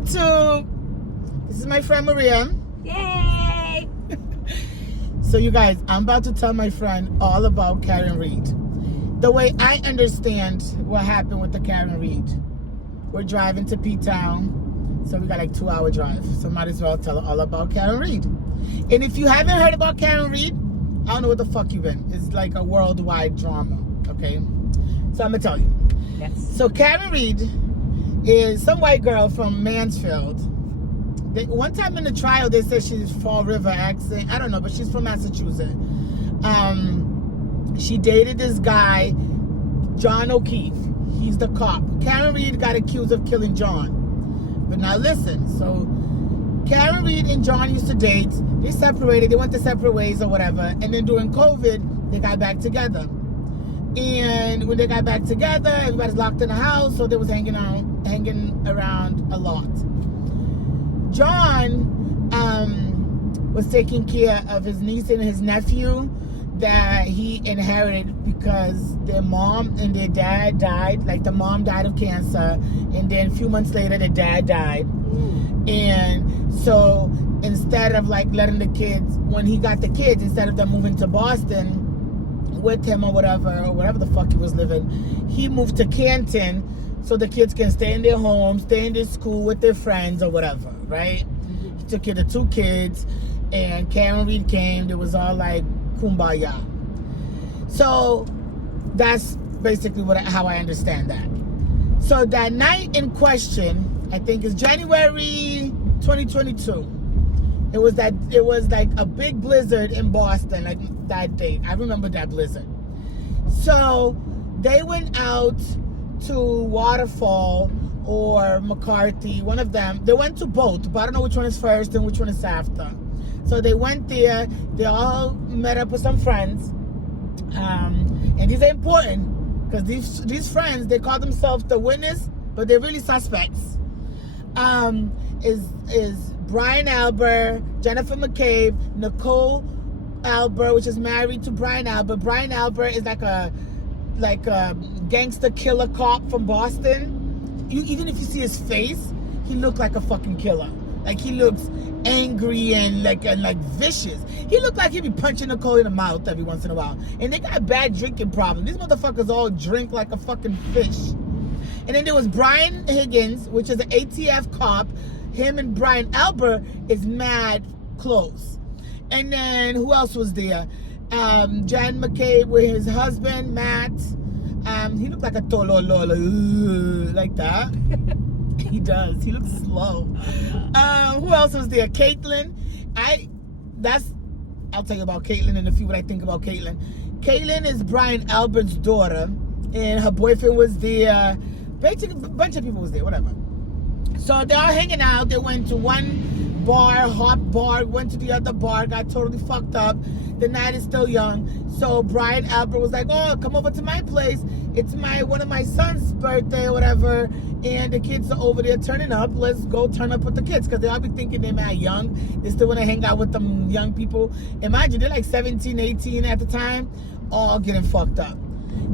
YouTube. This is my friend Maria. Yay! So you guys, I'm about to tell my friend all about Karen Read. The way I understand what happened with the Karen Read. We're driving to P-Town, so we got like 2-hour drive. So might as well tell her all about Karen Read. And if you haven't heard about Karen Read, I don't know what the fuck you've been. It's like a worldwide drama, okay? So I'm gonna tell you. Yes. So Karen Read is some white girl from Mansfield. One time in the trial, they said she's Fall River accent. I don't know, but she's from Massachusetts. She dated this guy, John O'Keefe. He's the cop. Karen Read got accused of killing John. But now listen, so Karen Read and John used to date. They separated. They went their separate ways or whatever. And then during COVID, they got back together. And when they got back together, everybody's locked in the house, so they was hanging around a lot. John was taking care of his niece and his nephew that he inherited because their mom and their dad died. Like the mom died of cancer, and then a few months later, the dad died. And so instead of like letting the kids, when he got the kids, instead of them moving to Boston with him or wherever the fuck he was living, he moved to Canton so the kids can stay in their home, stay in their school with their friends or whatever, right? He took care of the 2 kids, and Karen Read came. It was all like kumbaya. So that's basically how I understand that. So that night in question, I think it's January 2022. It was like a big blizzard in Boston, like that day. I remember that blizzard. So they went out to Waterfall or McCarthy, one of them. They went to both, but I don't know which one is first and which one is after. So they went there. They all met up with some friends. And these are important because these friends, they call themselves the witness, but they're really suspects. Is Brian Albert, Jennifer McCabe, Nicole Albert, which is married to Brian Albert. Brian Albert is like a gangster killer cop from Boston. Even if you see his face, he looks like a fucking killer. Like he looks angry and like vicious. He looked like he'd be punching Nicole in the mouth every once in a while. And they got bad drinking problems. These motherfuckers all drink like a fucking fish. And then there was Brian Higgins, which is an ATF cop. Him and Brian Albert is mad close. And then who else was there? Jan McCabe with his husband, Matt. He looked like a tololo, like that. He does. He looks slow. Who else was there? Caitlin. I'll tell you about Caitlin in a few, what I think about Caitlin. Caitlin is Brian Albert's daughter, and her boyfriend was there. Basically, a bunch of people was there, whatever. So they're all hanging out. They went to one bar, hot bar, went to the other bar, got totally fucked up. The night is still young. So Brian Albert was like, oh, come over to my place. It's one of my son's birthday or whatever. And the kids are over there turning up. Let's go turn up with the kids. Because they all be thinking they're mad young. They still want to hang out with them young people. Imagine, they're like 17, 18 at the time. All getting fucked up.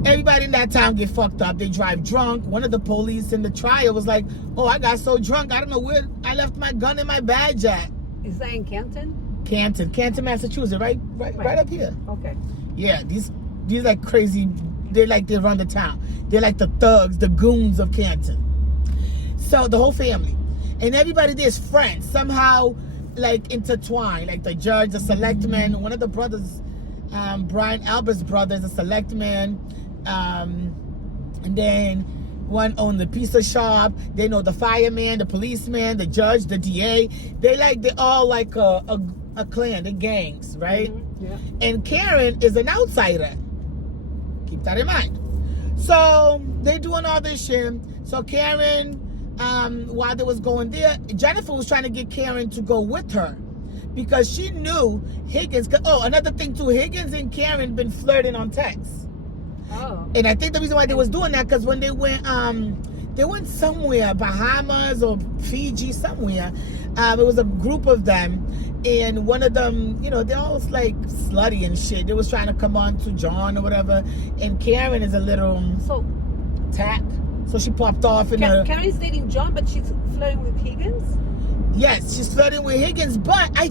Everybody in that town get fucked up. They drive drunk. One of the police in the trial was like, oh, I got so drunk, I don't know where I left my gun and my badge at. Is that in Canton? Canton, Massachusetts, right up here. Okay. Yeah, these like crazy, they run the town. They're like the thugs, the goons of Canton. So the whole family. And everybody there's friends, somehow like intertwined. Like the judge, the selectman, one of the brothers, Brian Albert's brother is a selectman. And then one owned the pizza shop. They know the fireman, the policeman, the judge, the DA. They're all like a clan, the gangs, right? Mm-hmm. Yeah. And Karen is an outsider. Keep that in mind. So they doing all this shit. So Karen, while they was going there, Jennifer was trying to get Karen to go with her because she knew Higgins. Oh, another thing too, Higgins and Karen been flirting on text. Oh. And I think the reason why they was doing that because when they went somewhere, Bahamas or Fiji, somewhere. It was a group of them, and one of them, they all like slutty and shit. They was trying to come on to John or whatever, and Karen is a little so tap. So she popped off in the... Karen's dating John, but she's flirting with Higgins? Yes, she's flirting with Higgins, but I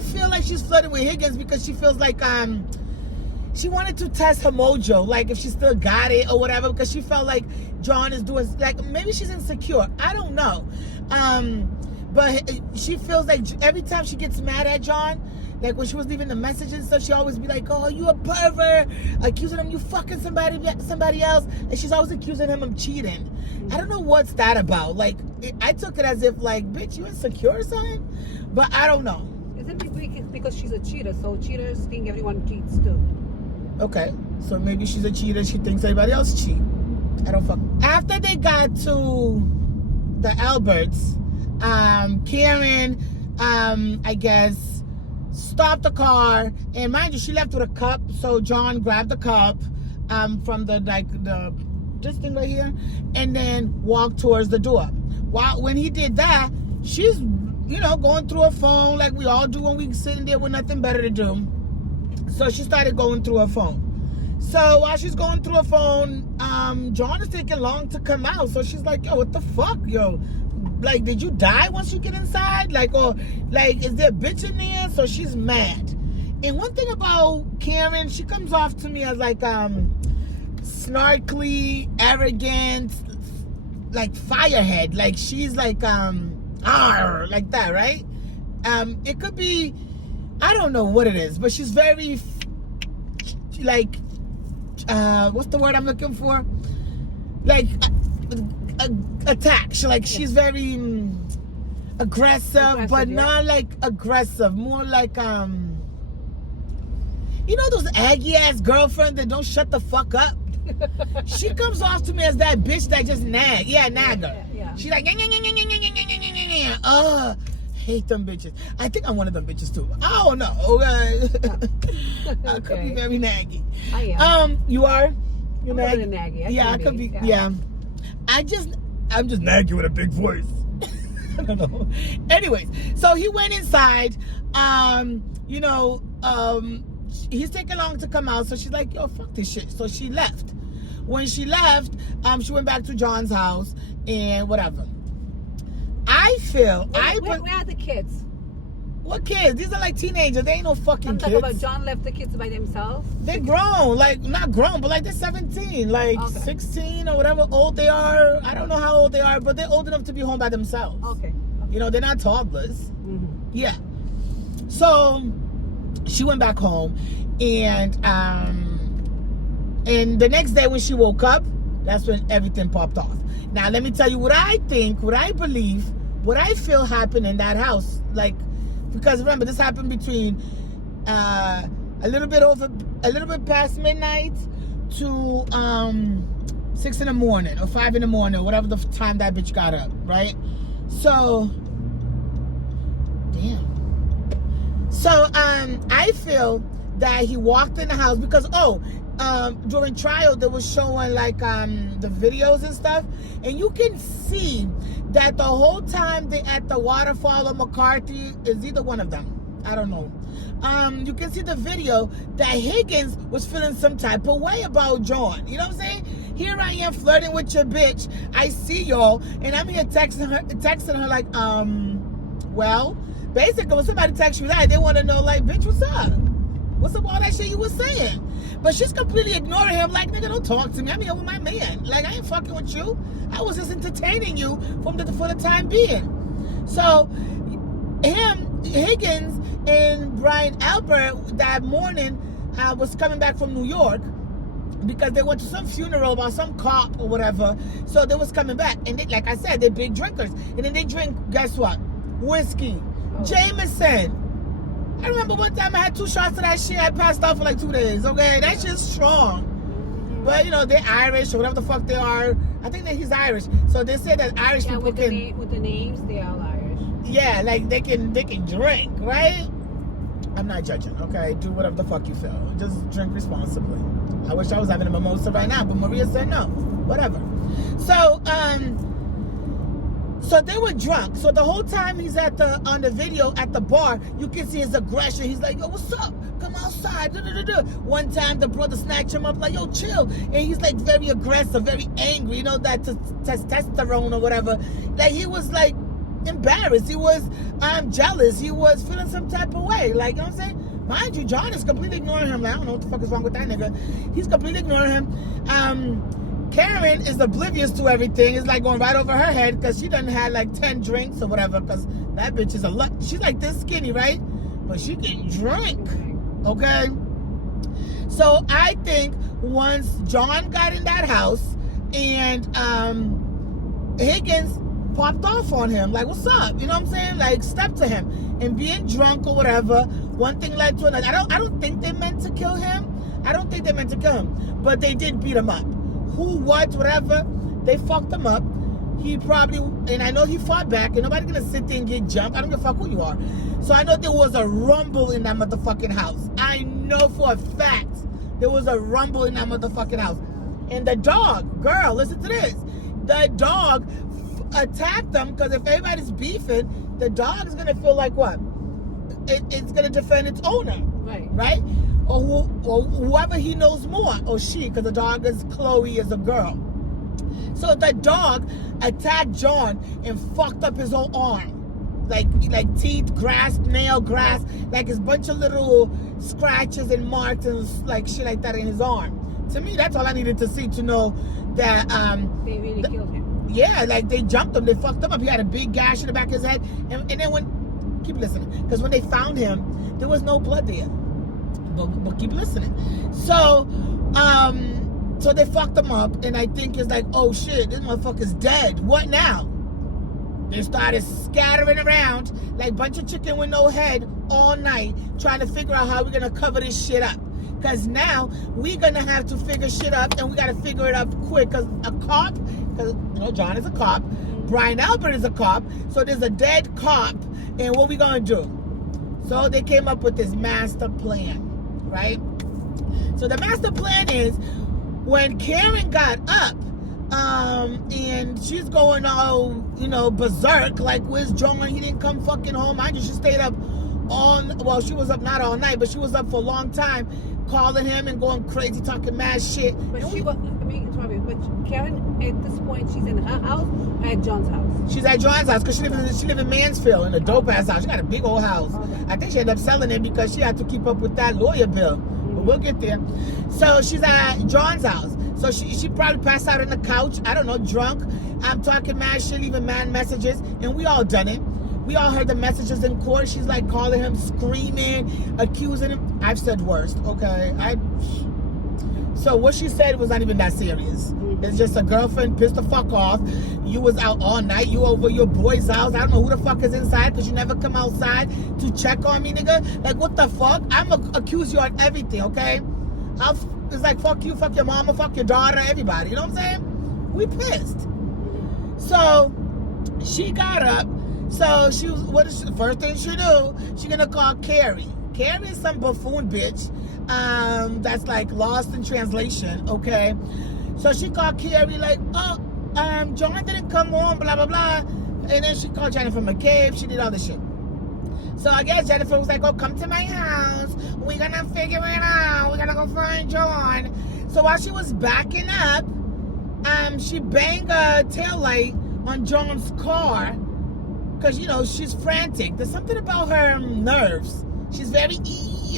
feel like she's flirting with Higgins because she feels like she wanted to test her mojo, like if she still got it or whatever, because she felt like John is doing, like maybe she's insecure. I don't know. But she feels like every time she gets mad at John, like when she was leaving the message and stuff, she always be like, "Oh, you a pervert," accusing him you fucking somebody else, and she's always accusing him of cheating. I don't know what's that about. Like I took it as if like, bitch, you insecure or something, but I don't know. Isn't it because she's a cheater? So cheaters think everyone cheats too. Okay, so maybe she's a cheater. She thinks everybody else cheat. I don't fuck. After they got to the Alberts, Karen, I guess, stopped the car, and mind you, she left with a cup. So John grabbed the cup from this thing right here, and then walked towards the door. When he did that, she's going through her phone like we all do when we sitting there with nothing better to do. So she started going through her phone. So while she's going through her phone, John is taking long to come out. So she's like, "Yo, what the fuck, yo? Like, did you die once you get inside? Like, or like, is there a bitch in there?" So she's mad. And one thing about Karen, she comes off to me as like snarkly, arrogant, like firehead. Like she's like like that, right? It could be, I don't know what it is, but she's very like what's the word I'm looking for? Like attack. She's very aggressive, but yeah. not like aggressive. More like those aggy ass girlfriends that don't shut the fuck up. She comes off to me as that bitch that just nag. Yeah, nagger. Yeah. She's like, hate them bitches. I think I'm one of them bitches too. I don't know. I could be very naggy. I am. You are? You're I'm a little naggy. I could be. Yeah. I'm just naggy with a big voice. I don't know. Anyways, so he went inside. He's taking long to come out, so she's like, "Yo, fuck this shit." So she left. When she left, she went back to John's house and whatever. I feel Where are the kids? What kids? These are like teenagers. They ain't no fucking I'm kids. talking about John left the kids by themselves. They're grown, like not grown, but like they're 17, like Okay. 16 or whatever old they are. I don't know how old they are, but they're old enough to be home by themselves. Okay. They're not toddlers. Mm-hmm. Yeah. So she went back home, and the next day when she woke up, that's when everything popped off. Now let me tell you what I think, what I believe, what I feel happened in that house. Like, because remember, this happened between a little bit past midnight to 6 in the morning or 5 in the morning, whatever the time that bitch got up, right? So, damn. So, I feel that he walked in the house because, during trial, they was showing like the videos and stuff, and you can see that the whole time they at the waterfall of McCarthy is either one of them. I don't know. You can see the video that Higgins was feeling some type of way about John. You know what I'm saying? Here I am flirting with your bitch. I see y'all, and I'm here texting her like, well, basically when somebody texts you that, they want to know like, bitch, what's up? What's up with all that shit you was saying? But she's completely ignoring him like, nigga, don't talk to me. I'm here with my man. Like, I ain't fucking with you. I was just entertaining you for the time being. So, Higgins and Brian Albert that morning was coming back from New York because they went to some funeral about some cop or whatever. So they was coming back. And they, like I said, they're big drinkers. And then they drink, guess what? Whiskey. Jameson. I remember one time I had 2 shots of that shit. I passed out for like 2 days. Okay, that shit's strong. But they're Irish or whatever the fuck they are. I think that he's Irish. So they say that Irish people with can. With the names, they are Irish. Yeah, like they can drink, right? I'm not judging. Okay, do whatever the fuck you feel. Just drink responsibly. I wish I was having a mimosa right now, but Maria said no. Whatever. So So they were drunk. So the whole time he's on the video at the bar, you can see his aggression. He's like, "Yo, what's up? come outside. One time the brother snatched him up like, yo, chill. And he's like very aggressive, very angry, you know, that testosterone or whatever. Like he was like embarrassed. He was jealous. He was feeling some type of way. Like, you know what I'm saying? Mind you, John is completely ignoring him. Like, I don't know what the fuck is wrong with that nigga. He's completely ignoring him. Karen is oblivious to everything. It's like going right over her head because she done had like 10 drinks or whatever, because that bitch is a lot. She's like this skinny, right? But she can drink. Okay? So I think once John got in that house and Higgins popped off on him, like, what's up? You know what I'm saying? Like, step to him. And being drunk or whatever, one thing led to another. I don't think they meant to kill him. I don't think they meant to kill him. But they did beat him up. Who, what, whatever, they fucked him up. He probably, and I know he fought back, and nobody's gonna sit there and get jumped. I don't give a fuck who you are. So I know there was a rumble in that motherfucking house. I know for a fact there was a rumble in that motherfucking house. And the dog, girl, listen to this. The dog attacked them, because if everybody's beefing, the dog is gonna feel like what? It's gonna defend its owner. Right? Or whoever he knows more, or she, because the dog is Chloe, is a girl. So the dog attacked John and fucked up his whole arm. Like teeth, grasp, nail, grasp, like his bunch of little scratches and marks and like shit like that in his arm. To me, that's all I needed to see to know that they really killed him. Yeah, like they jumped him, they fucked him up. He had a big gash in the back of his head, and then when, keep listening, because when they found him, there was no blood there. But keep listening. So so they fucked him up, and I think it's like, oh shit, this motherfucker's dead. What now? They started scattering around like a bunch of chicken with no head all night, trying to figure out how we're gonna cover this shit up. Because now we're gonna have to figure shit up, and we gotta figure it up quick. Because a cop, because you know John is a cop, Brian Albert is a cop, so there's a dead cop, and what we gonna do? So they came up with this master plan, right? So the master plan is, when Karen got up, and she's going all, you know, berserk, like, where's John? He didn't come fucking home. Mind you, she stayed up well, she was up not all night, but she was up for a long time, calling him and going crazy, talking mad shit. But she was, but Karen, at this point, she's in her house or at John's house? She's at John's house, because she live in Mansfield, in a dope-ass house. She got a big old house. Okay. I think she ended up selling it because she had to keep up with that lawyer bill. But we'll get there. So she's at John's house. So she probably passed out on the couch, I don't know, drunk. I'm talking mad shit, leaving mad messages, and we all done it. We all heard the messages in court. She's like calling him, screaming, accusing him. I've said worst, okay? So what she said was not even that serious. It's just a girlfriend pissed the fuck off. You was out all night. You over your boy's house. I don't know who the fuck is inside, because you never come outside to check on me, nigga. Like, what the fuck? I'm going to accuse you on everything, okay? It's like, fuck you, fuck your mama, fuck your daughter, everybody. You know what I'm saying? We pissed. So she got up. So she was, what is the first thing she knew? She gonna call Carrie. Carrie is some buffoon bitch. That's like lost in translation, okay? So she called Carrie like, oh, John didn't come home, blah, blah, blah. And then she called Jennifer McCabe. She did all this shit. So I guess Jennifer was like, oh, come to my house. We're gonna figure it out. We're gonna go find John. So while she was backing up, she banged a taillight on John's car, because, you know, she's frantic. There's something about her nerves. She's very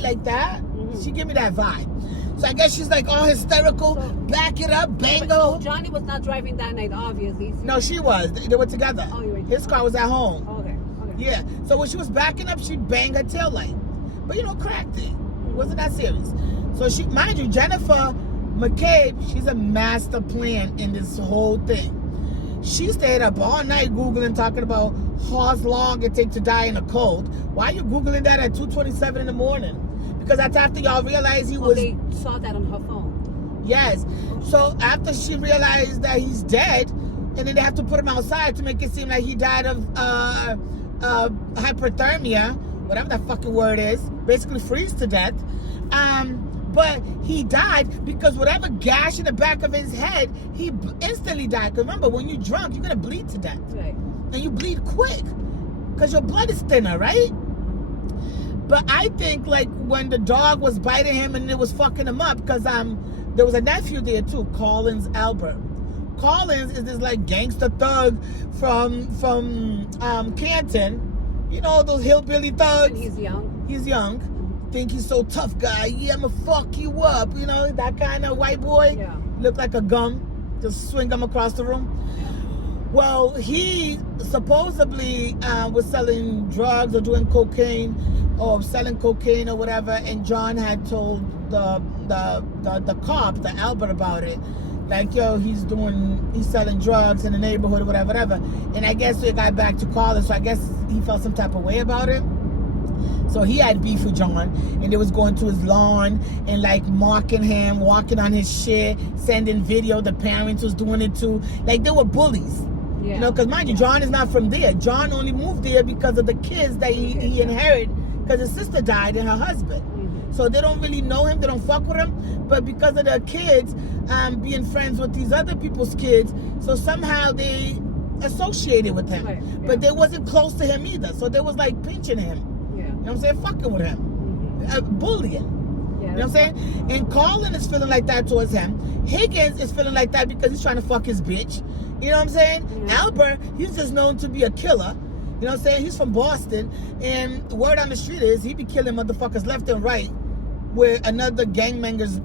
like that. She give me that vibe. So I guess she's like all hysterical, back it up, bang So Johnny was not driving that night, obviously. No, she was. They were together. Oh, you were His car was at home. Okay. Yeah. So when she was backing up, she banged her taillight. But, you know, cracked it. Wasn't that serious. So she, mind you, Jennifer McCabe, she's a master plan in this whole thing. She stayed up all night Googling, talking about how long it takes to die in the cold. Why are you Googling that at 2:27 in the morning? Because that's after y'all realized he was... they saw that on her phone. Yes. So after she realized that he's dead, and then they have to put him outside to make it seem like he died of hypothermia, whatever that fucking word is, basically freeze to death. But he died because whatever gash in the back of his head, he instantly died. Because remember, when you're drunk, you're going to bleed to death. Right. And you bleed quick because your blood is thinner, right? But I think like when the dog was biting him and it was fucking him up, because there was a nephew there too, Collins Albert. Collins is this like gangster thug from Canton. You know, those hillbilly thugs. And he's young. He's young. Think he's so tough guy. Yeah, I'ma fuck you up. You know, that kind of white boy. Yeah. Look like a gun. Just swing him across the room. Well, he supposedly was selling drugs or doing cocaine or selling cocaine or whatever, and John had told the cop, the Albert, about it. Like, yo, he's selling drugs in the neighborhood or whatever. And I guess it got back to college, so I guess he felt some type of way about it. So he had beef with John, and they was going to his lawn and like mocking him, walking on his shit, sending video. The parents was doing it too. Like, they were bullies. Yeah. You know, because mind you, John is not from there. John only moved there because of the kids that he inherited, because his sister died and her husband. So they don't really know him, they don't fuck with him, but because of the kids being friends with these other people's kids, so somehow they associated with him. Right, yeah. But they wasn't close to him either, so they was like pinching him. Yeah. You know what I'm saying? Fucking with him. Bullying. Yeah, You know what I'm saying? And Colin is feeling like that towards him. Higgins is feeling like that because he's trying to fuck his bitch. You know what I'm saying? Albert, he's just known to be a killer. You know what I'm saying? He's from Boston, and word on the street is he be killing motherfuckers left and right with another gang member's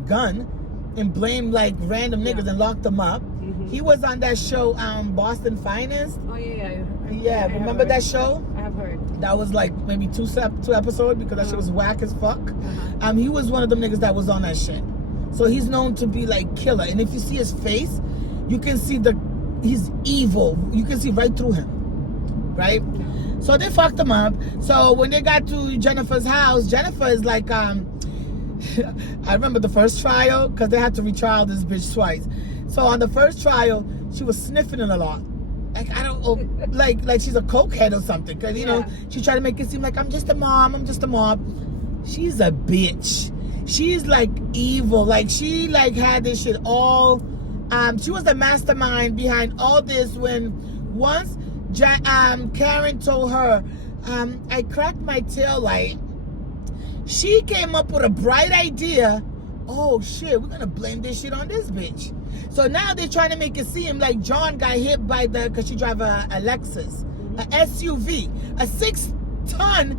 gun and blame like random niggas and lock them up. He was on that show, Boston Finest. Oh yeah. Yeah, remember that show? I have heard. That was like maybe two episodes because that shit was whack as fuck. He was one of them niggas that was on that shit. So he's known to be like killer. And if you see his face, you can see he's evil. You can see right through him. Right? So they fucked him up. So when they got to Jennifer's house, Jennifer is like, I remember the first trial because they had to retrial this bitch twice. So on the first trial, she was sniffing it a lot. Like, I don't know, like she's a cokehead or something. Because, you know, she tried to make it seem like I'm just a mom. She's a bitch. She's like evil. Like, she like had this shit all, she was the mastermind behind all this when once Karen told her, I cracked my tail light. She came up with a bright idea. Oh shit, we're gonna blame this shit on this bitch. So now they're trying to make it seem like John got hit by because she drive a Lexus, a SUV, a 6-ton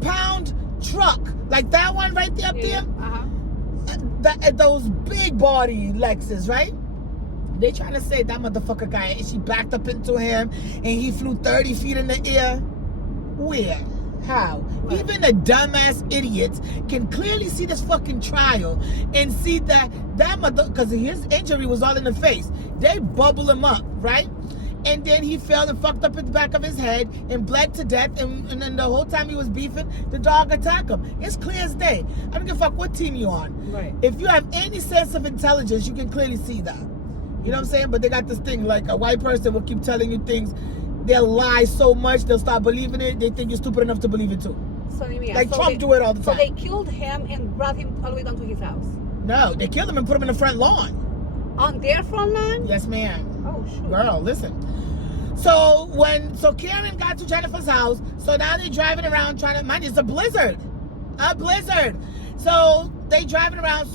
pound truck, like that one right there up there. Those big body Lexus, right? They trying to say that motherfucker guy, she backed up into him and he flew 30 feet in the air. Where? How? Right. Even a dumbass idiot can clearly see this fucking trial and see that mother, because his injury was all in the face. They bubble him up, right? And then he fell and fucked up the back of his head and bled to death. And then the whole time he was beefing, the dog attacked him. It's clear as day. I don't give a fuck what team you on. Right. If you have any sense of intelligence, you can clearly see that. You know what I'm saying? But they got this thing, like a white person will keep telling you things. They'll lie so much, they'll start believing it. They think you're stupid enough to believe it too. Like Trump do it all the time. So they killed him and brought him all the way down to his house? No, they killed him and put him in the front lawn. On their front lawn? Yes, ma'am. Oh, shoot. Girl, listen. So Karen got to Jennifer's house, so now they're driving around trying to, mind you, it's a blizzard. So they driving around,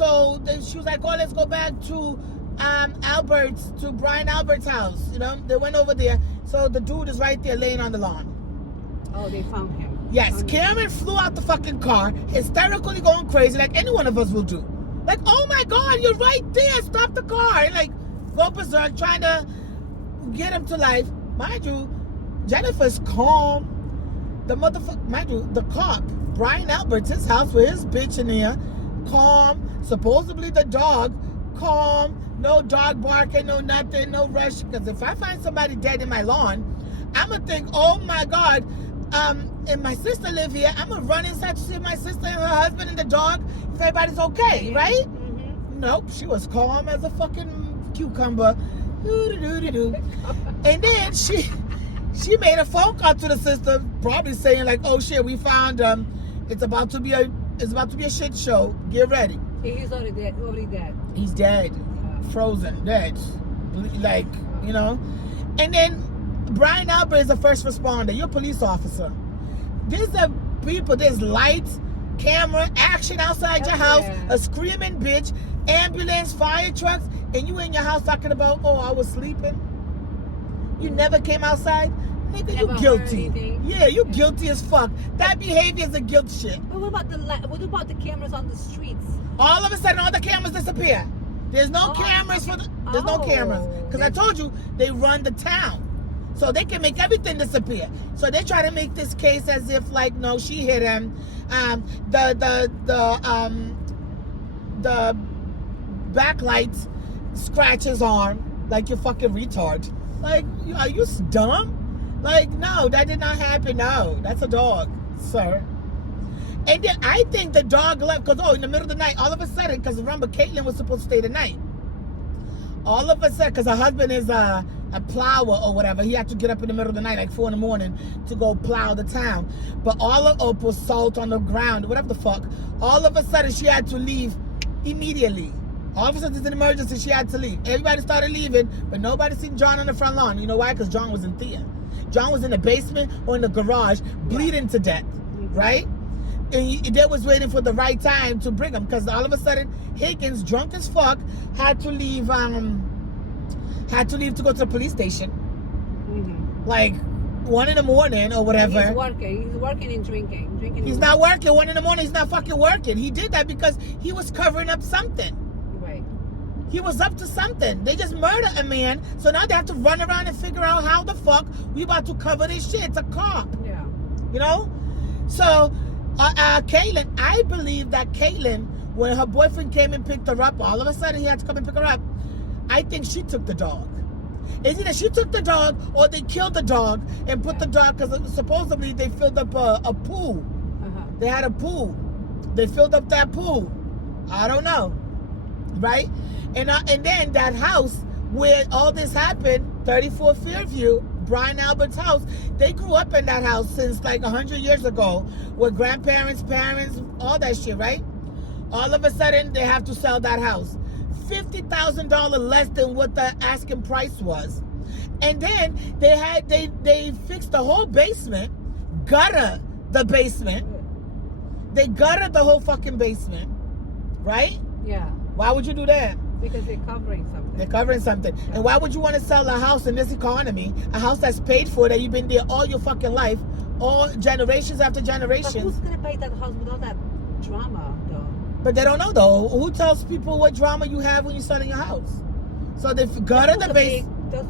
she was like, oh, let's go back to Brian Albert's house. You know, they went over there. So the dude is right there laying on the lawn. Oh, they found him. Yes, Karen flew out the fucking car, hysterically going crazy like any one of us will do. Like, oh my God, you're right there. Stop the car. And like, go berserk, trying to get him to life. Mind you, Jennifer's calm. Mind you, the cop, Brian Albert's, his house with his bitch in there, calm. Supposedly the dog, calm. No dog barking, no nothing, no rush. Because if I find somebody dead in my lawn, I'm going to think, oh my God, and my sister live here, I'm going to run inside to see my sister and her husband and the dog, if everybody's okay, right? Nope, she was calm as a fucking cucumber. And then she made a phone call to the sister, probably saying like, oh shit, we found it's about to be a shit show. Get ready. He's already dead. He's dead. Frozen, dead. Like, you know. And then Brian Albert is a first responder. You're a police officer. There's a people, there's lights, camera, action outside your house, Everywhere. a screaming bitch, ambulance, fire trucks, and you in your house talking about, oh, I was sleeping. You never came outside? Nigga, Never you heard guilty. anything. Yeah, you guilty as fuck. That behavior is a guilt shit. But what about the cameras on the streets? All of a sudden, all the cameras disappear. There's no Oh. cameras there's no cameras. Because I told you, they run the town. So they can make everything disappear. So they try to make this case as if, like, no, she hit him. The backlights scratch his arm like you're fucking retard. Like, are you dumb? Like, no, that did not happen. No, that's a dog, sir. And then I think the dog left because, in the middle of the night, all of a sudden, because remember, Caitlyn was supposed to stay the night. All of a sudden, because her husband is a plower or whatever, he had to get up in the middle of the night, like 4 in the morning, to go plow the town. But put salt on the ground, whatever the fuck. All of a sudden, she had to leave immediately. All of a sudden, it's an emergency, she had to leave. Everybody started leaving, but nobody seen John on the front lawn. You know why? Because John was in Thea. John was in the basement or in the garage, bleeding to death, right? And they was waiting for the right time to bring him, because all of a sudden, Higgins, drunk as fuck, had to leave to go to the police station. Mm-hmm. Like 1 in the morning or whatever. He's working and drinking. He's not working. 1 in the morning, he's not fucking working. He did that because he was covering up something. Right. He was up to something. They just murdered a man, so now they have to run around and figure out how the fuck we about to cover this shit. It's a cop. Yeah. You know? So, Caitlyn, I believe that Caitlyn, when her boyfriend came and picked her up, all of a sudden he had to come and pick her up, I think she took the dog. It's either she took the dog or they killed the dog and put the dog, because supposedly they filled up a pool. Uh-huh. They had a pool. They filled up that pool. I don't know. Right? And then that house where all this happened, 34 Fairview, Brian Albert's house, they grew up in that house since like 100 years ago with grandparents, parents, all that shit, right? All of a sudden, they have to sell that house. $50,000 less than what the asking price was. And then they fixed the whole basement, gutter the basement. They gutted the whole fucking basement, right? Yeah. Why would you do that? Because they're covering something. They're covering something. Yeah. And why would you want to sell a house in this economy, a house that's paid for, that you've been there all your fucking life, all generations after But generations? who's gonna buy that house with all that drama, though? But they don't know, though. Who tells people what drama you have when you're selling your house? So they've gutted the base. This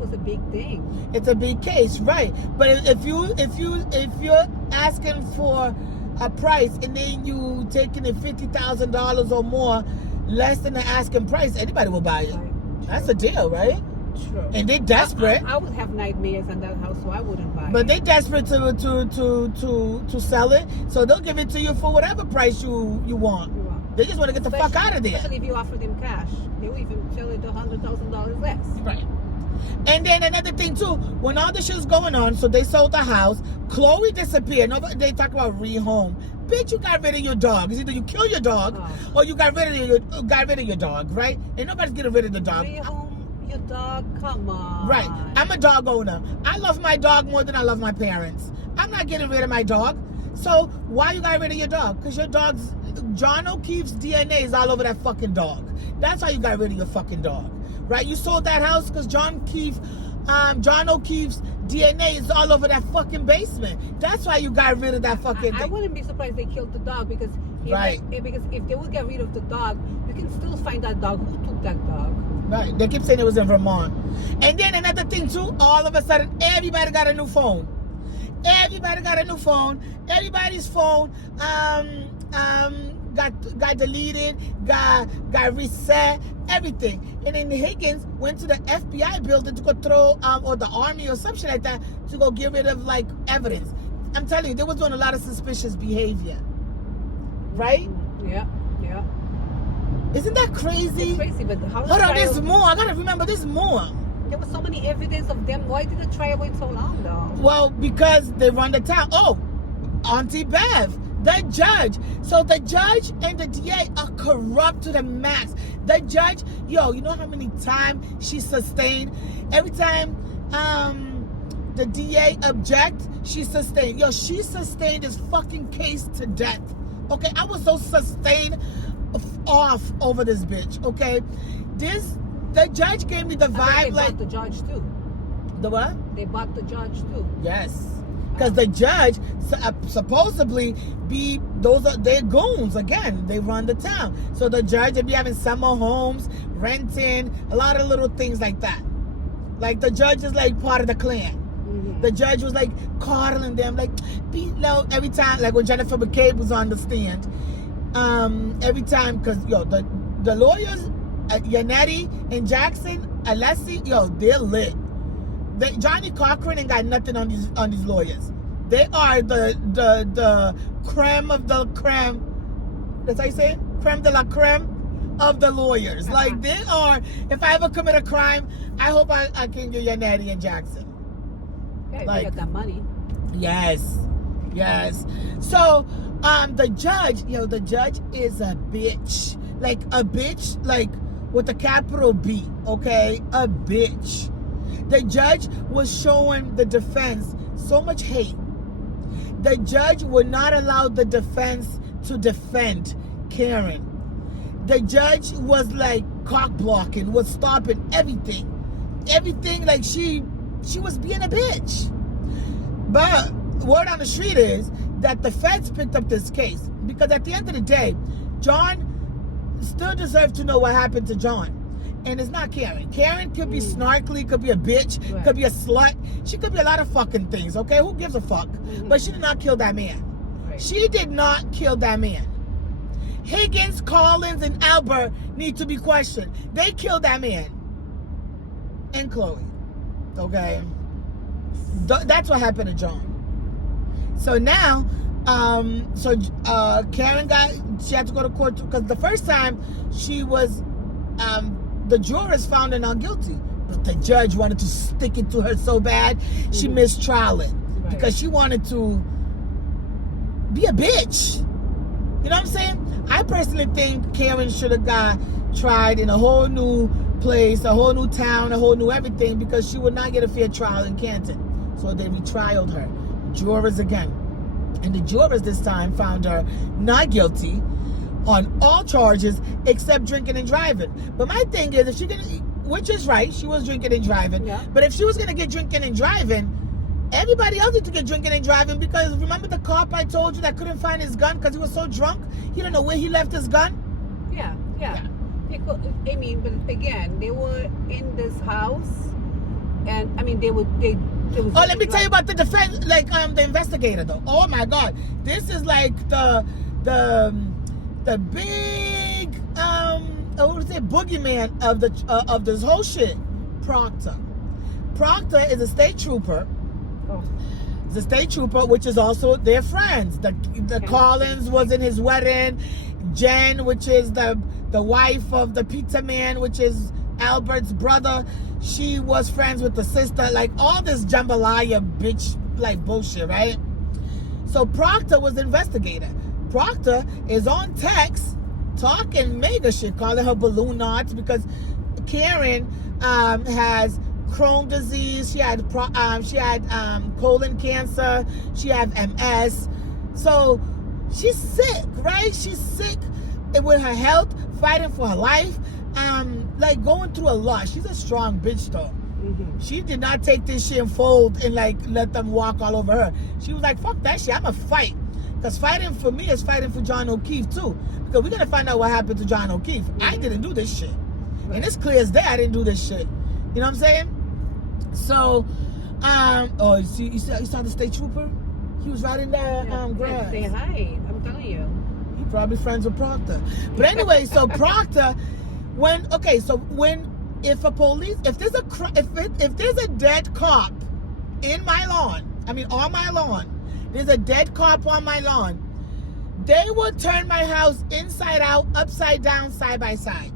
was a big thing. It's a big case, right? But if you're asking for a price and then you taking it $50,000 or more less than the asking price, anybody will buy it. Right. That's a deal, right? True. And they're desperate. I would have nightmares on that house, so I wouldn't buy But it. they desperate to sell it, so they'll give it to you for whatever price you want. You are. They just want to get the fuck out of there. Especially if you offer them cash. They will even sell it $100,000 less. Right. And then another thing too, when all this shit was going on, so they sold the house. Chloe disappeared. Nobody, they talk about rehome. Bitch, you got rid of your dog. It's either you kill your dog or you got rid of your dog, right? And nobody's getting rid of the dog. Rehome your dog, come on. Right. I'm a dog owner. I love my dog more than I love my parents. I'm not getting rid of my dog. So why you got rid of your dog? Because your dog's, John O'Keefe's DNA is all over that fucking dog. That's how you got rid of your fucking dog. Right? You sold that house because John O'Keefe's DNA is all over that fucking basement. That's why you got rid of that fucking I thing. wouldn't be surprised they killed the dog because Right. because if they would get rid of the dog, you can still find that dog. Who took that dog? Right. They keep saying it was in Vermont. And then another thing too, all of a sudden, everybody got a new phone. Everybody got a new phone. Everybody's phone got deleted, got reset, everything. And then Higgins went to the FBI building to go throw, or the army or some shit like that, to go get rid of like evidence. I'm telling you, they was doing a lot of suspicious behavior. Right? Yeah. Isn't that crazy? It's crazy, but how Hold on, there's more. I gotta remember, there's more. There was so many evidence of them. Why did the trial wait so long, though? Well, because they run the town. Oh, Auntie Bev, the judge. So the judge and the DA are corrupt to the max. The judge, yo, you know how many times she sustained? Every time the DA object, she sustained this fucking case to death. Okay, I was so sustained off over this bitch. Okay, the judge gave me the vibe they like bought the judge too. the what? They bought the judge too. Yes, because the judge supposedly they're goons again. They run the town, so the judge would be having summer homes, renting, a lot of little things like that. Like the judge is like part of the clan. Mm-hmm. The judge was like coddling them, like every time, like when Jennifer McCabe was on the stand, every time, because the lawyers, Yannetti and Jackson, Alessi, they're lit. Johnny Cochran ain't got nothing on these lawyers. They are the creme of the creme. That's how you say it? Creme de la creme of the lawyers. Uh-huh. Like they are. If I ever commit a crime, I hope I can get Yannetti and Jackson. Yeah, Like, you got that money. Yes. So, the judge is a bitch. Like a bitch, like with a capital B, okay? A bitch. The judge was showing the defense so much hate. The judge would not allow the defense to defend Karen. The judge was like cock blocking, was stopping everything. Everything, like she was being a bitch. But word on the street is that the feds picked up this case because at the end of the day, John still deserves to know what happened to John. And it's not Karen. Karen could be snarkly, could be a bitch, Right. could be a slut. She could be a lot of fucking things, okay? Who gives a fuck? Mm-hmm. But she did not kill that man. Right. She did not kill that man. Higgins, Collins, and Albert need to be questioned. They killed that man. And Chloe. Okay? That's what happened to John. So now, Karen she had to go to court because the first time she was, the jurors found her not guilty, but the judge wanted to stick it to her so bad, she missed trial it because she wanted to be a bitch. You know what I'm saying? I personally think Karen should have got tried in a whole new place, a whole new town, a whole new everything, because she would not get a fair trial in Canton. So they retrialed her. Jurors again. And the jurors this time found her not guilty on all charges except drinking and driving. But my thing is, if she gonna, which is right, she was drinking and driving. Yeah. But if she was gonna get drinking and driving, everybody else need to get drinking and driving, because remember the cop I told you that couldn't find his gun because he was so drunk? He didn't know where he left his gun? Yeah. Because, I mean, but again, they were in this house, and I mean, they was. Oh, let me tell you about the defense, like the investigator though. Oh my God, this is like the big what would say boogeyman of this whole shit. Proctor is a state trooper. Oh. The state trooper, which is also their friends. The Collins was in his wedding. Jen, which is the wife of the pizza man, which is Albert's brother, she was friends with the sister. Like all this jambalaya bitch like bullshit, right? So Proctor was the investigator. Proctor is on text talking mega shit, calling her balloon knots, because Karen has Crohn's disease. She had colon cancer. She had MS. So she's sick, right? She's sick with her health, fighting for her life, like going through a lot. She's a strong bitch though. Mm-hmm. She did not take this shit and fold and like let them walk all over her. She was like, fuck that shit, I'ma fight. Because fighting for me is fighting for John O'Keefe too. Because we're gonna find out what happened to John O'Keefe. I didn't do this shit. And it's clear as day I didn't do this shit. You know what I'm saying? So, you saw the state trooper? He was right in that grass. They hide. I'm telling you. He probably friends with Proctor. But anyway, so Proctor, if there's a dead cop in my lawn, on my lawn, there's a dead cop on my lawn, they will turn my house inside out, upside down, side by side.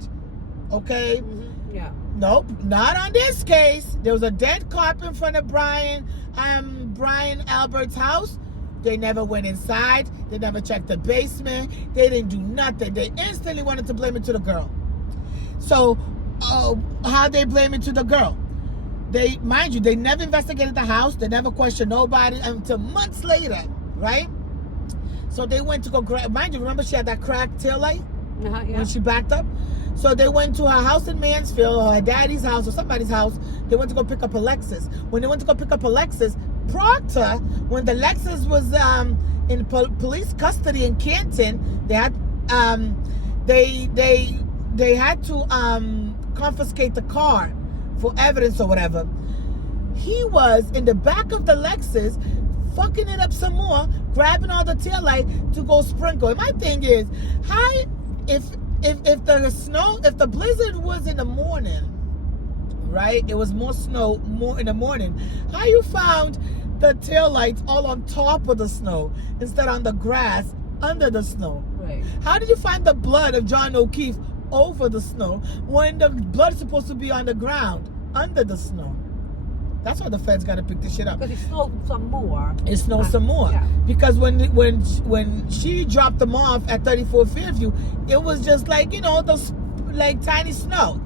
Okay? Mm-hmm. Yeah. Nope, not on this case. There was a dead cop in front of Brian Albert's house. They never went inside. They never checked the basement. They didn't do nothing. They instantly wanted to blame it to the girl. So, how they blame it to the girl? They, mind you, they never investigated the house. They never questioned nobody until months later, right? So they went to go grab, mind you, remember she had that cracked taillight Yeah. when she backed up? So they went to her house in Mansfield, or her daddy's house, or somebody's house. They went to go pick up a Lexus. When they went to go pick up a Lexus, Proctor, when the Lexus was in police custody in Canton, they had they had to confiscate the car for evidence or whatever. He was in the back of the Lexus, fucking it up some more, grabbing all the taillight to go sprinkle. And my thing is, how if the blizzard was in the morning, right? It was more snow more in the morning. How you found the taillights all on top of the snow instead on the grass under the snow? Right. How did you find the blood of John O'Keefe over the snow when the blood is supposed to be on the ground under the snow? That's why the feds got to pick this shit up. Because it snowed some more. It snowed some more. Yeah. Because when she dropped them off at 34 Fairview, it was just like, you know, those like tiny snow.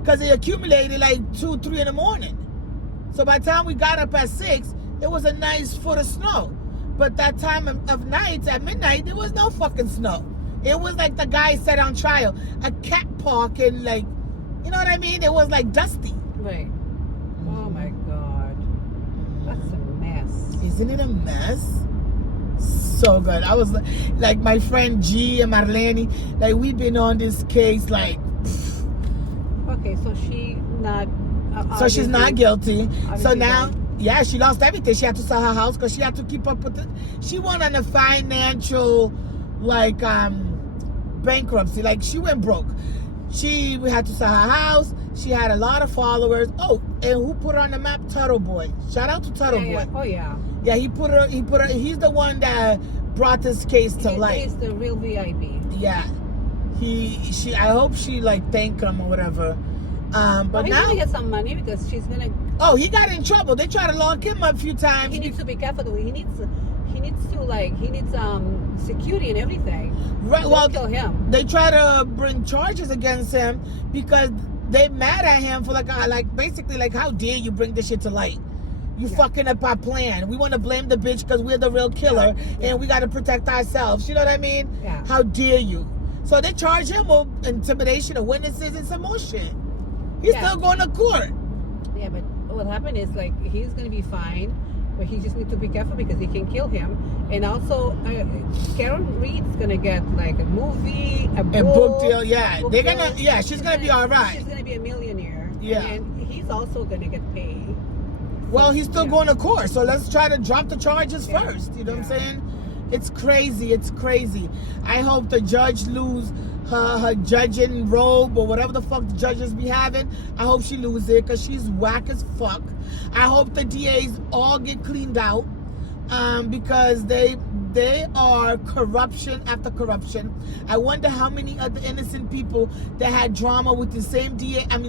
Because it accumulated like 2, 3 in the morning. So by the time we got up at 6, it was a nice foot of snow. But that time of night, at midnight, there was no fucking snow. It was like the guy said on trial, a cat park and like, you know what I mean? It was like dusty. Right. Oh my God. That's a mess. Isn't it a mess? So good. I was like my friend G and Marlene, like we've been on this case like. Okay, so she not. So she's not guilty. So obviously now, not. yeah, she lost everything. She had to sell her house because she had to keep up with it. She went on a financial, like, bankruptcy. Like she went broke. She had to sell her house. She had a lot of followers. Oh, and who put her on the map? Turtle Boy. Shout out to Turtle Boy. Yeah. Oh yeah. Yeah, he put her. He's the one that brought this case to light. He's the real VIP. Yeah, I hope she like thank him or whatever. But he's now, gonna get some money because she's gonna. oh, he got in trouble. They tried to lock him up a few times. He needs to be careful though. He needs security and everything. Right. Don't Well, kill him. they try to bring charges against him because they mad at him for like basically like, how dare you bring this shit to light? You fucking up our plan. We want to blame the bitch because we're the real killer and we got to protect ourselves. You know what I mean? Yeah. How dare you? So they charge him with intimidation of witnesses and some more shit. He's still going to court. Yeah, but what happened is like he's gonna be fine, but he just needs to be careful because he can kill him. And also, Karen Reed's gonna get like a movie, a book deal. Yeah, book they're deal. gonna. Yeah, she's gonna be all right. She's gonna be a millionaire. Yeah. And he's also gonna get paid. Well, he's still going to court, so let's try to drop the charges first. You know what I'm saying? It's crazy. It's crazy. I hope the judge lose her judging robe or whatever the fuck the judges be having. I hope she lose it because she's whack as fuck. I hope the DAs all get cleaned out because they are corruption after corruption. I wonder how many other innocent people that had drama with the same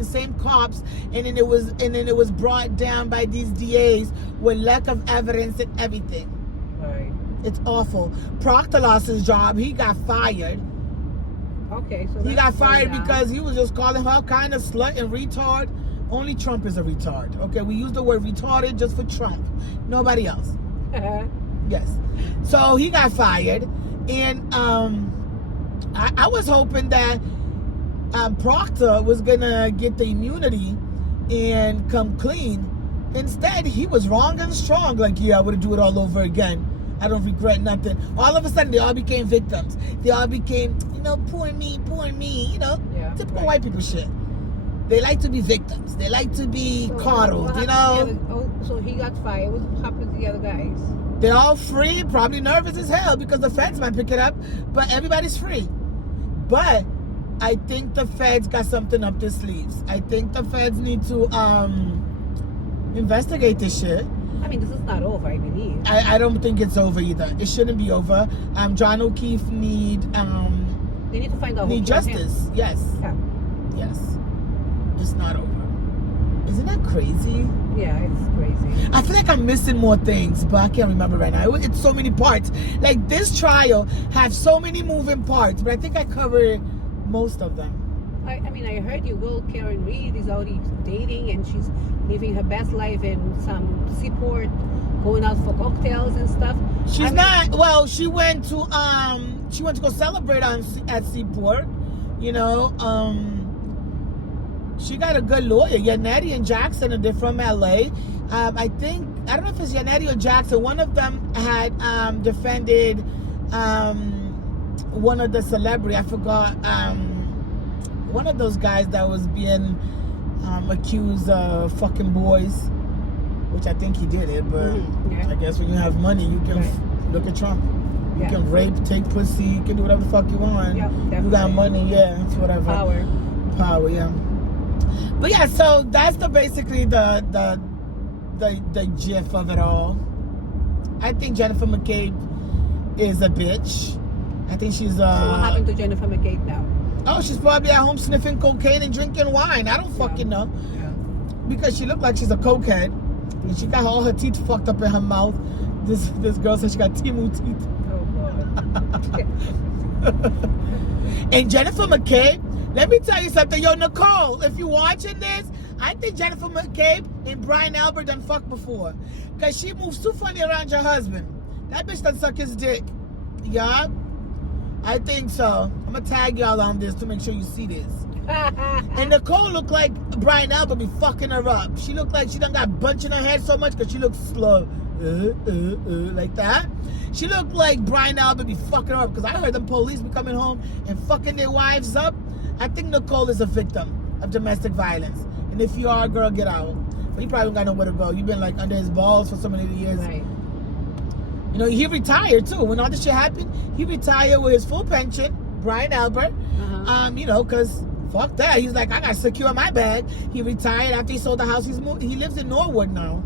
same cops, and then it was brought down by these DAs with lack of evidence and everything. Right. It's awful. Proctor lost his job. He got fired. Okay, so He got that's going fired down. because he was just calling her kind of slut and retard. Only Trump is a retard. Okay, we use the word retarded just for Trump. Nobody else. Yes. So he got fired, and I was hoping that Proctor was gonna get the immunity and come clean. Instead, he was wrong and strong. Like, yeah, I would do it all over again. I don't regret nothing. All of a sudden, they all became victims. They all became, you know, poor me, you know, typical white people shit. They like to be victims. They like to be coddled, you know. So he got fired. What happened to the other guys? They're all free, probably nervous as hell because the feds might pick it up, but everybody's free. But I think the feds got something up their sleeves. I think the feds need to investigate this shit. I mean, this is not over, I believe. I don't think it's over either. It shouldn't be over. John O'Keefe They need to find out who killed justice. him. Yes. Yeah. Yes. It's not over. Isn't that crazy? Yeah, it's crazy. I feel like I'm missing more things, but I can't remember right now. It's so many parts. Like, this trial has so many moving parts, but I think I covered most of them. I mean, I heard you go. Karen Reed is already dating, and she's living her best life in some seaport, going out for cocktails and stuff. She's not. Well, she went to go celebrate at Seaport. You know, she got a good lawyer, Yannetti and Jackson, and they're from LA. I don't know if it's Yannetti or Jackson. One of them had defended one of the celebrity. I forgot. One of those guys that was being accused of fucking boys, which I think he did it, but yeah. I guess when you have money, you can look at Trump. You Yeah. can rape, take pussy, you can do whatever the fuck you want. Yeah, you got definitely. money, yeah, it's whatever. Power, yeah. But yeah, so that's basically the gif of it all. I think Jennifer McCabe is a bitch. I think she's So what happened to Jennifer McCabe now? Oh, she's probably at home sniffing cocaine and drinking wine. I don't fucking know. Yeah. Because she looked like she's a cokehead. And she got all her teeth fucked up in her mouth. This girl said she got Timu teeth. Oh God. And Jennifer McCabe, let me tell you something. Yo, Nicole, if you're watching this, I think Jennifer McCabe and Brian Albert done fucked before. Because she moves too funny around your husband. That bitch done suck his dick. Yeah? I think so. I'm going to tag y'all on this to make sure you see this. And Nicole looked like Brian Albert be fucking her up. She looked like she done got bunch in her head so much because she looks slow. Like that. She looked like Brian Albert be fucking her up because I heard them police be coming home and fucking their wives up. I think Nicole is a victim of domestic violence. And if you are, girl, get out. But you probably don't got nowhere to go. You've been like under his balls for so many years. Right. You know, he retired too. When all this shit happened, he retired with his full pension, Brian Albert. You know, because fuck that. He's like, I got to secure my bag. He retired after he sold the house. He lives in Norwood now.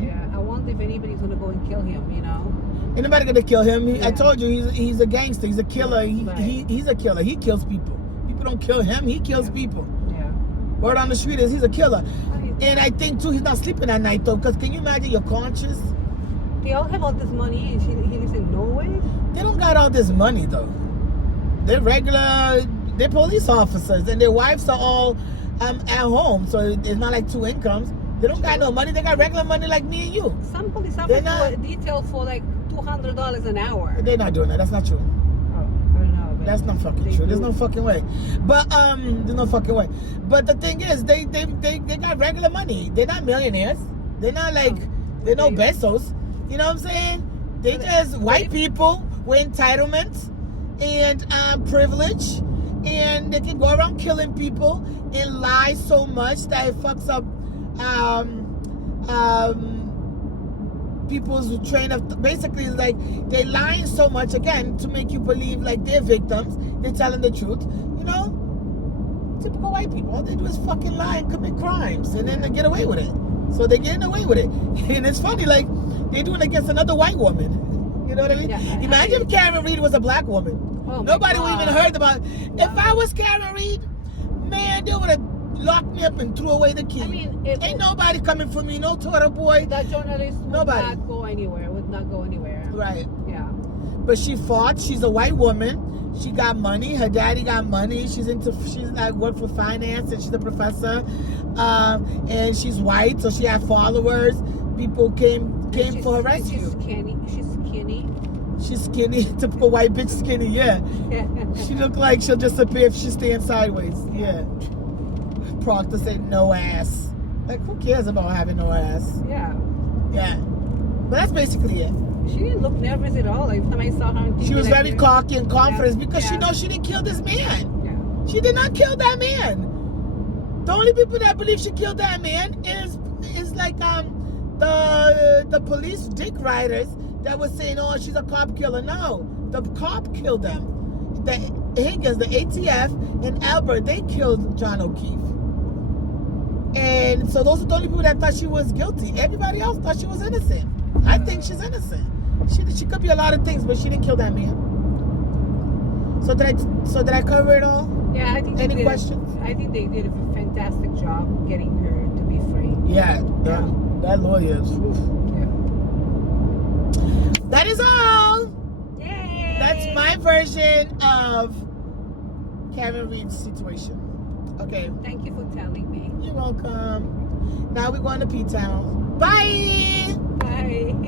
Yeah, I wonder if anybody's going to go and kill him, you know? Ain't nobody going to kill him. I Yeah. told you, he's a gangster. He's a killer. He's a killer. He kills people. People don't kill him. He kills people. Yeah. Word on the street is he's a killer. And I think, too, he's not sleeping at night, though. Because can you imagine your conscience? They all have all this money and he lives in Norway? They don't got all this money, though. They're police officers, and their wives are all at home, so it's not like two incomes. They don't got no money. They got regular money like me and you. Some police They're officers not- were detailed for like $200 an hour. They're not doing that. That's not true. Oh, I don't know. But That's not fucking they true. There's do. no fucking way. But there's no fucking way. But the thing is, they got regular money. They're not millionaires. They're not like they're no Bezos. You know what I'm saying? They just white people with entitlements and privilege, and they can go around killing people and lie so much that it fucks up people's train of basically like they lying so much again to make you believe like they're victims. They're telling the truth, you know. Typical white people. All they do is fucking lie and commit crimes, and then they get away with it. So they're getting away with it, and it's funny like they're doing it against another white woman. You know what I mean? Yeah, Imagine if Karen Reed was a black woman. Oh my Nobody would even God. heard about it. If I was Karen Reed, man, they would have locked me up and threw away the key. I mean, ain't nobody coming for me. No Twitter boy. That journalist would Nobody. not go anywhere. Would not go anywhere. Right. Yeah. But she fought. She's a white woman. She got money. Her daddy got money. She's like worked for finance and she's a professor. And she's white, so she had followers. People came for her rescue. She's skinny. She's skinny, typical white bitch skinny. Yeah. She looked like she'll disappear if she's staying sideways. Yeah. Proctor said no ass. Like who cares about having no ass? Yeah. Yeah. But that's basically it. She didn't look nervous at all. Every time I saw her on TV, She was like, very cocky and confident because she Yeah. knows she didn't kill this man. Yeah. She did not kill that man. The only people that believe she killed that man is like the police dick riders that was saying, oh, she's a cop killer. No, the cop killed them. The Higgins, the ATF, and Albert, they killed John O'Keefe. And so those are the only people that thought she was guilty. Everybody else thought she was innocent. I think she's innocent. She could be a lot of things, but she didn't kill that man. So did I cover it all? Yeah, I think Any questions? I think they did a fantastic job getting her to be free. Yeah. That lawyer is. Oof. Yeah. That is all. Yay! That's my version of Karen Reed's situation. Okay. Thank you for telling me. You're welcome. Now we're going to P-Town. Bye! Bye.